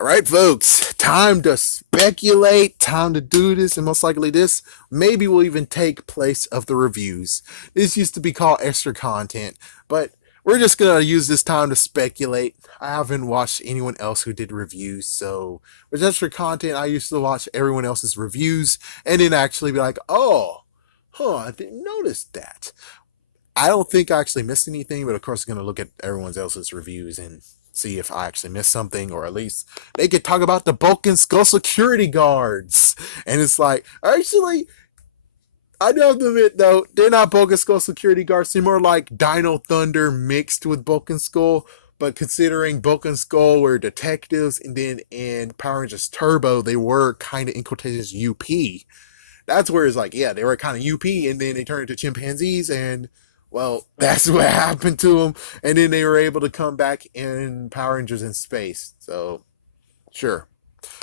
All right, folks, time to speculate, time to do this, and most likely this maybe will even take place of the reviews. This used to be called extra content, but we're just gonna use this time to speculate. I haven't watched anyone else who did reviews, so with extra content, I used to watch everyone else's reviews and then actually be like, oh, I didn't notice that. I don't think I actually missed anything, but of course, I'm going to look at everyone else's reviews and see if I actually missed something, or at least they could talk about the Bulk and Skull security guards. And it's like, actually, I do have to admit, though, they're not Bulk and Skull security guards. They're more like Dino Thunder mixed with Bulk and Skull. But considering Bulk and Skull were detectives, and then in Power Rangers Turbo, they were kind of in quotations UP. That's where it's like, yeah, they were kind of UP, and then they turned into chimpanzees, and well, that's what happened to them. And then they were able to come back in Power Rangers in space. So, sure.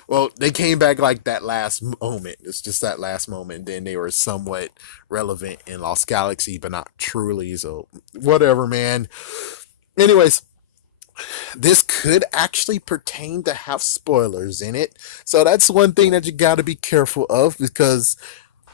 Well, they came back like that last moment. It's just that last moment. Then they were somewhat relevant in Lost Galaxy, but not truly. So, whatever, man. Anyways, this could actually pertain to have spoilers in it. So, that's one thing that you got to be careful of because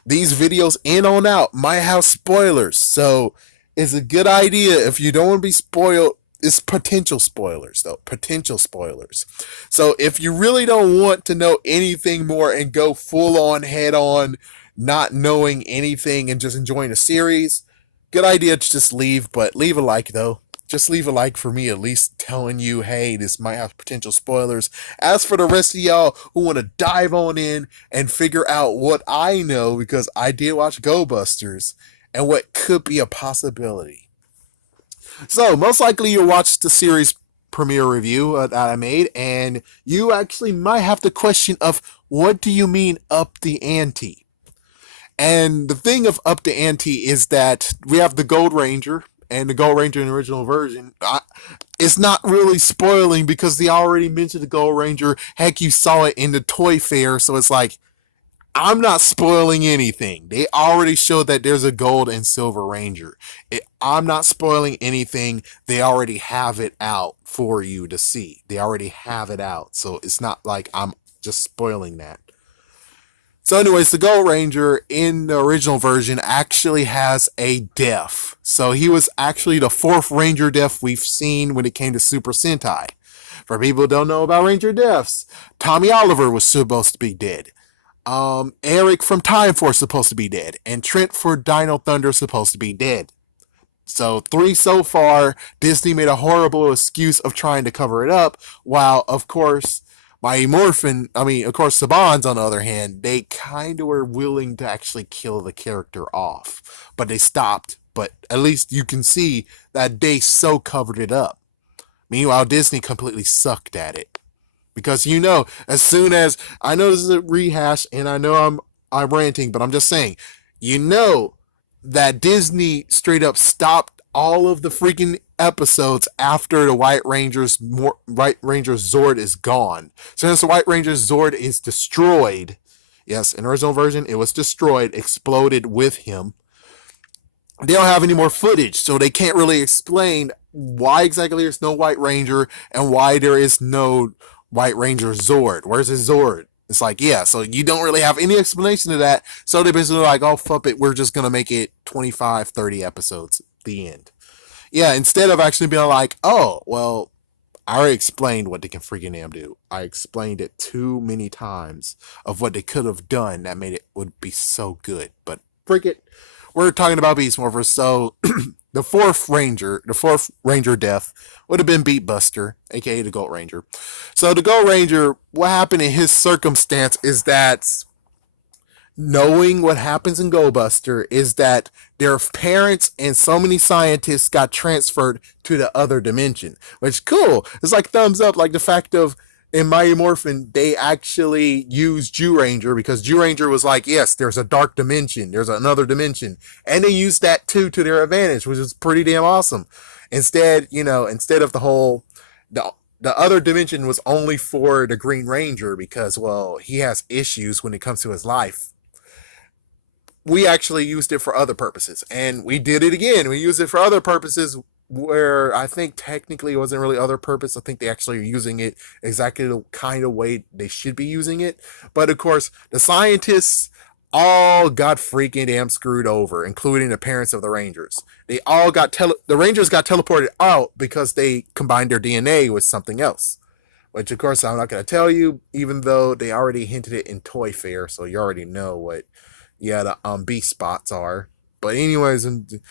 these videos in on out might have spoilers. So it's a good idea if you don't want to be spoiled. It's potential spoilers though. Potential spoilers. So if you really don't want to know anything more and go full on head on, not knowing anything and just enjoying the series, good idea to just leave, but leave a like though. Just leave a like for me, at least telling you, hey, this might have potential spoilers. As for the rest of y'all who want to dive on in and figure out what I know, because I did watch Go Busters, and what could be a possibility. So, most likely you'll watch the series premiere review that I made, and you actually might have the question of, what do you mean up the ante? And the thing of up the ante is that we have the Gold Ranger, and the Gold Ranger in the original version. It's not really spoiling because they already mentioned the Gold Ranger. Heck, you saw it in the toy fair, so it's like, I'm not spoiling anything. They already showed that there's a Gold and Silver Ranger. I'm not spoiling anything. They already have it out for you to see. They already have it out, so it's not like I'm just spoiling that. So, anyways, the Gold Ranger in the original version actually has a death. So he was actually the fourth Ranger death we've seen when it came to Super Sentai. For people who don't know about Ranger deaths, Tommy Oliver was supposed to be dead. Eric from Time Force supposed to be dead, and Trent for Dino Thunder supposed to be dead. So three so far. Disney made a horrible excuse of trying to cover it up, while of course of course, Saban's on the other hand, they kind of were willing to actually kill the character off, but they stopped. But at least you can see that they so covered it up. Meanwhile, Disney completely sucked at it. Because as soon as I know this is a rehash, and I know I'm ranting, but I'm just saying, you know that Disney straight up stopped all of the freaking episodes after the White Ranger Zord is gone. Since the White Ranger Zord is destroyed, yes, in the original version it was destroyed, exploded with him. They don't have any more footage, so they can't really explain why exactly there's no White Ranger and why there is no White Ranger Zord. Where's his Zord? It's like, yeah, so you don't really have any explanation to that. So they basically like, oh, fuck it, we're just going to make it 25, 30 episodes. The end. Yeah, instead of actually being like, oh, well, I already explained what they can freaking damn do. I explained it too many times of what they could have done that made it would be so good. But freak it. We're talking about Beast Morphers, so the fourth Ranger death would have been Beat Buster, aka the Gold Ranger. So the Gold Ranger, what happened in his circumstance is that knowing what happens in Go Buster is that their parents and so many scientists got transferred to the other dimension, which cool. It's like thumbs up, like the fact of in Mighty Morphin, they actually used Jew Ranger because Jew Ranger was like, yes, there's a dark dimension, there's another dimension, and they used that too to their advantage, which is pretty damn awesome. Instead of the other dimension was only for the Green Ranger because, well, he has issues when it comes to his life. We actually used it for other purposes, and we did it again. We used it for other purposes where I think technically it wasn't really other purpose. I think they actually are using it exactly the kind of way they should be using it. But of course, the scientists all got freaking damn screwed over, including the parents of the Rangers. They all got the Rangers got teleported out because they combined their DNA with something else. Which of course I'm not going to tell you, even though they already hinted it in Toy Fair, so you already know what the B spots are. But anyways, and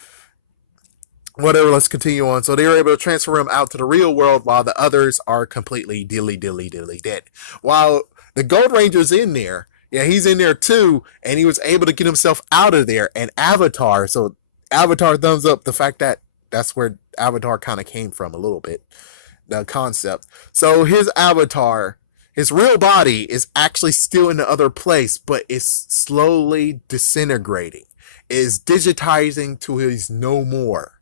whatever, let's continue on. So they were able to transfer him out to the real world while the others are completely dilly dead. While the Gold Ranger's in there, yeah, he's in there too, and he was able to get himself out of there. And Avatar, so Avatar thumbs up the fact that that's where Avatar kind of came from a little bit, the concept. So his avatar, his real body is actually still in the other place, but it's slowly disintegrating, is digitizing to his no more.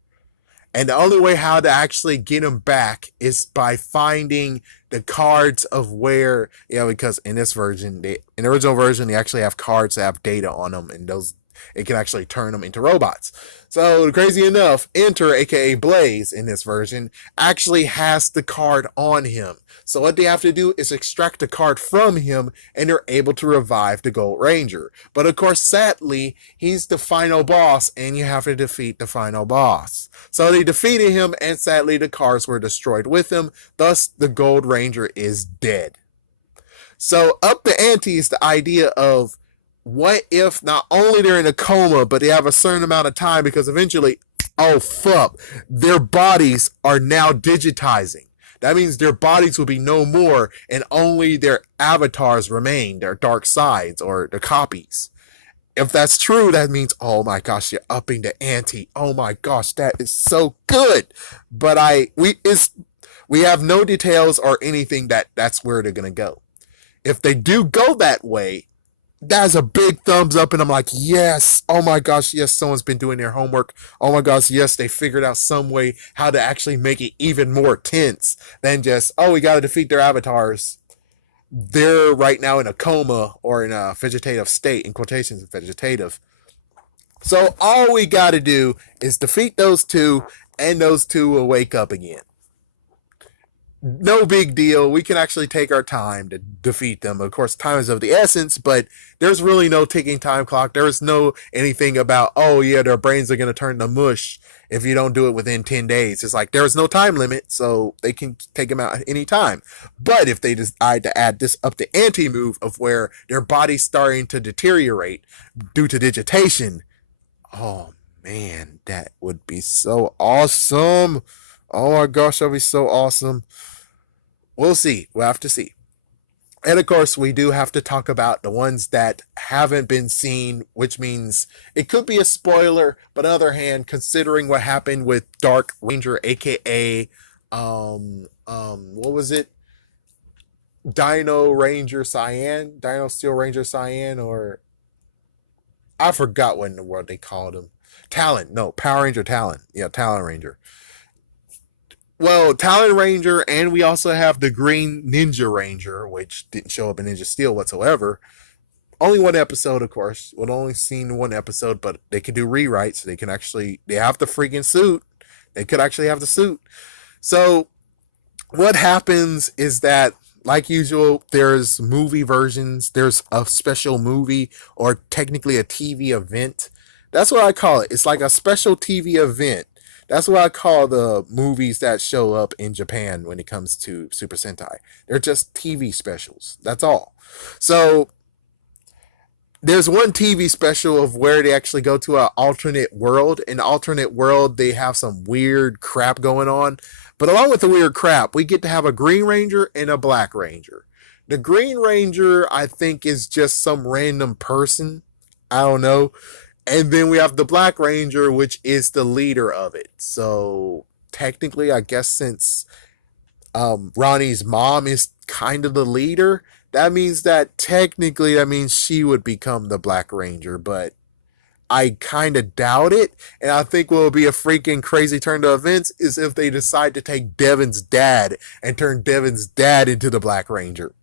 And the only way how to actually get him back is by finding the cards of where, because in this version, in the original version, they actually have cards that have data on them, and those it can actually turn them into robots. So crazy enough, Enter, aka Blaze, in this version, actually has the card on him. So what they have to do is extract the card from him, and they're able to revive the Gold Ranger. But of course, sadly, he's the final boss, and you have to defeat the final boss. So they defeated him, and sadly, the cards were destroyed with him. Thus, the Gold Ranger is dead. So up the ante is the idea of, what if not only they're in a coma, but they have a certain amount of time, because eventually, oh fuck, their bodies are now digitizing. That means their bodies will be no more, and only their avatars remain, their dark sides or their copies. If that's true, that means, oh my gosh, you're upping the ante. Oh my gosh, that is so good. But we have no details or anything that's where they're gonna go. If they do go that way, that's a big thumbs up, and I'm like, yes, oh my gosh, yes, someone's been doing their homework. Oh my gosh, yes, they figured out some way how to actually make it even more tense than just, oh, we got to defeat their avatars. They're right now in a coma or in a vegetative state, in quotations, vegetative. So all we got to do is defeat those two, and those two will wake up again. No big deal. We can actually take our time to defeat them. Of course, time is of the essence, but there's really no ticking time clock. There's no anything about, oh yeah, their brains are going to turn to mush if you don't do it within 10 days. It's like there's no time limit, so they can take them out at any time. But if they decide to add this up the ante move of where their body's starting to deteriorate due to digitation, oh man, that would be so awesome. Oh my gosh, that'd be so awesome. We'll see. We'll have to see. And of course, we do have to talk about the ones that haven't been seen, which means it could be a spoiler. But on the other hand, considering what happened with Dark Ranger, aka what was it? Dino Ranger Cyan, Dino Steel Ranger Cyan, or I forgot what in the world they called him. Talon, no, Power Ranger Talon. Yeah, Talon Ranger. Well, Talon Ranger, and we also have the Green Ninja Ranger, which didn't show up in Ninja Steel whatsoever. Only one episode, of course. We've only seen one episode, but they can do rewrites. They have the freaking suit. They could actually have the suit. So what happens is that, like usual, there's movie versions. There's a special movie, or technically a TV event. That's what I call it. It's like a special TV event. That's what I call the movies that show up in Japan when it comes to Super Sentai. They're just TV specials. That's all. So there's one TV special of where they actually go to an alternate world. In the alternate world, they have some weird crap going on. But along with the weird crap, we get to have a Green Ranger and a Black Ranger. The Green Ranger, I think, is just some random person. I don't know. And then we have the Black Ranger, which is the leader of it. So technically, I guess since Ronnie's mom is kind of the leader, that means she would become the Black Ranger. But I kind of doubt it. And I think what will be a freaking crazy turn to events is if they decide to take Devin's dad and turn Devin's dad into the Black Ranger.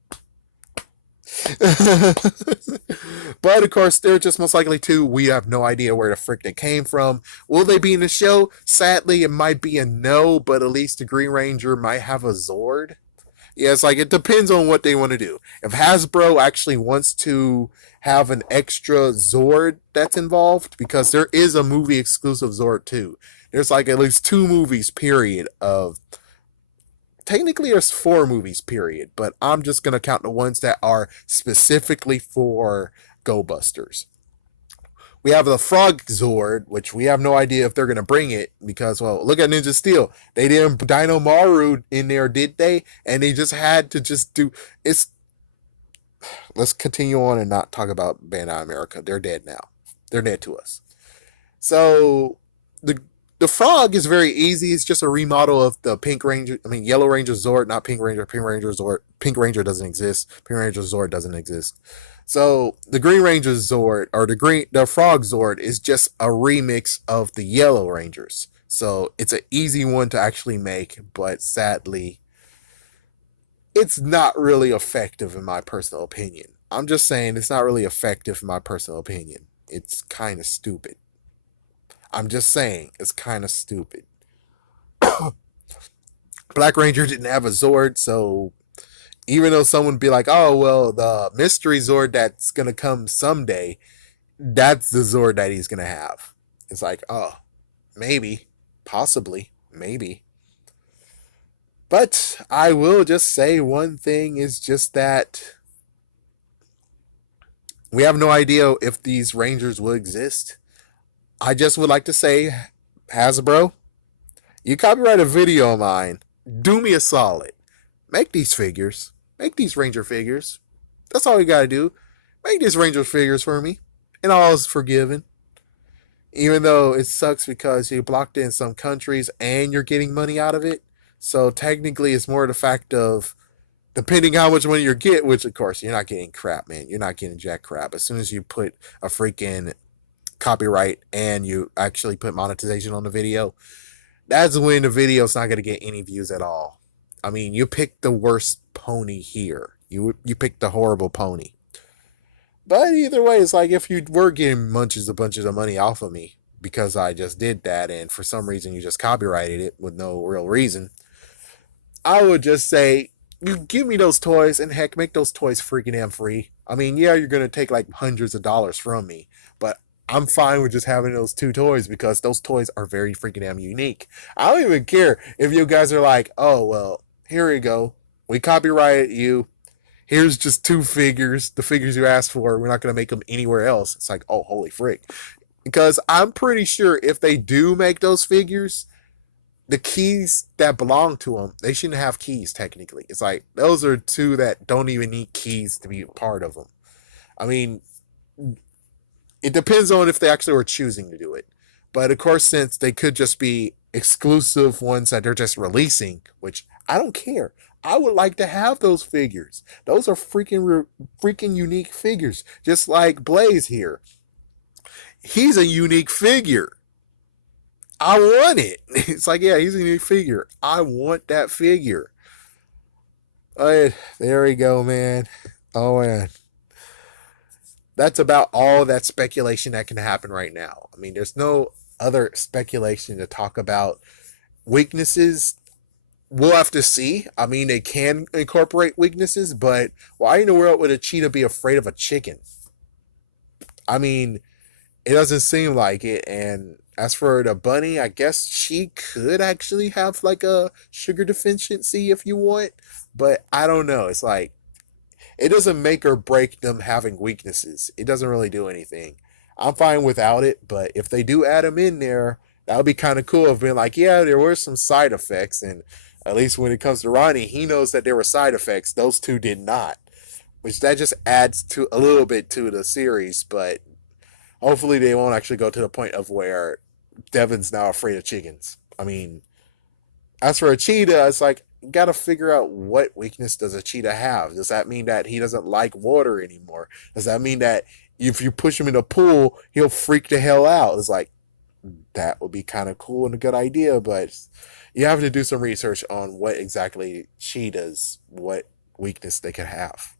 But of course, they're just most likely two. We have no idea where the frick they came from. Will they be in the show? Sadly, it might be a no, but at least the Green Ranger might have a Zord. Yeah, it's like it depends on what they want to do. If Hasbro actually wants to have an extra Zord that's involved, because there is a movie exclusive Zord too. There's like at least two movies, period, of technically there's four movies, period, but I'm just gonna count the ones that are specifically for Go Busters. We have the Frog Zord, which we have no idea if they're gonna bring it because, well, look at Ninja Steel. They didn't Dino Maru in there, did they? And they just had to just do it's. Let's continue on and not talk about Bandai America. They're dead now. They're dead to us. So the the frog is very easy. It's just a remodel of the Pink Ranger. I mean, Yellow Ranger Zord, not Pink Ranger. Pink Ranger Zord. Pink Ranger doesn't exist. Pink Ranger Zord doesn't exist. So the Green Ranger Zord or the Frog Zord is just a remix of the Yellow Rangers. So it's an easy one to actually make, but sadly, it's not really effective in my personal opinion. I'm just saying it's not really effective in my personal opinion. It's kind of stupid. I'm just saying it's kind of stupid. Black Ranger didn't have a Zord, so even though someone would be like, "Oh well, the mystery Zord that's gonna come someday," that's the Zord that he's gonna have. It's like, oh, maybe, possibly, maybe. But I will just say one thing is just that we have no idea if these Rangers will exist. I just would like to say, Hasbro, you copyright a video of mine. Do me a solid. Make these figures. Make these Ranger figures. That's all you gotta do. Make these Ranger figures for me. And all is forgiven. Even though it sucks because you blocked it in some countries and you're getting money out of it. So technically it's more the fact of depending how much money you get, which of course you're not getting crap, man. You're not getting jack crap. As soon as you put a freaking copyright and you actually put monetization on the video, that's when the video's not going to get any views at all. I mean, you picked the worst pony here. You picked the horrible pony. But either way, it's like if you were getting munches a bunches of money off of me because I just did that, and for some reason you just copyrighted it with no real reason, I would just say, you give me those toys and heck, make those toys freaking damn free. I mean, yeah, you're gonna take like hundreds of dollars from me, but I'm fine with just having those two toys because those toys are very freaking damn unique. I don't even care if you guys are like, oh well, here you go, we copyrighted you. Here's just two figures, the figures you asked for. We're not gonna make them anywhere else. It's like, oh holy frick, because I'm pretty sure if they do make those figures, the keys that belong to them, they shouldn't have keys technically. It's like those are two that don't even need keys to be a part of them. I mean, it depends on if they actually were choosing to do it. But of course, since they could just be exclusive ones that they're just releasing, which I don't care. I would like to have those figures. Those are freaking unique figures. Just like Blaze here. He's a unique figure. I want it. It's like, yeah, he's a unique figure. I want that figure. There we go, man. Oh man, that's about all that speculation that can happen right now. I mean, there's no other speculation to talk about. Weaknesses, we'll have to see. I mean, they can incorporate weaknesses, but why in the world would a cheetah be afraid of a chicken? I mean, it doesn't seem like it. And as for the bunny, I guess she could actually have like a sugar deficiency if you want, but I don't know. It's like it doesn't make or break them having weaknesses. It doesn't really do anything. I'm fine without it, but if they do add them in there, that would be kind of cool. Of being like, yeah, there were some side effects, and at least when it comes to Ronnie, he knows that there were side effects. Those two did not, which that just adds to a little bit to the series. But hopefully, they won't actually go to the point of where Devin's now afraid of chickens. I mean, as for a cheetah, it's like you gotta figure out what weakness does a cheetah have. Does that mean that he doesn't like water anymore? Does that mean that if you push him in a pool, he'll freak the hell out? It's like that would be kind of cool and a good idea, but you have to do some research on what exactly cheetahs, what weakness they could have.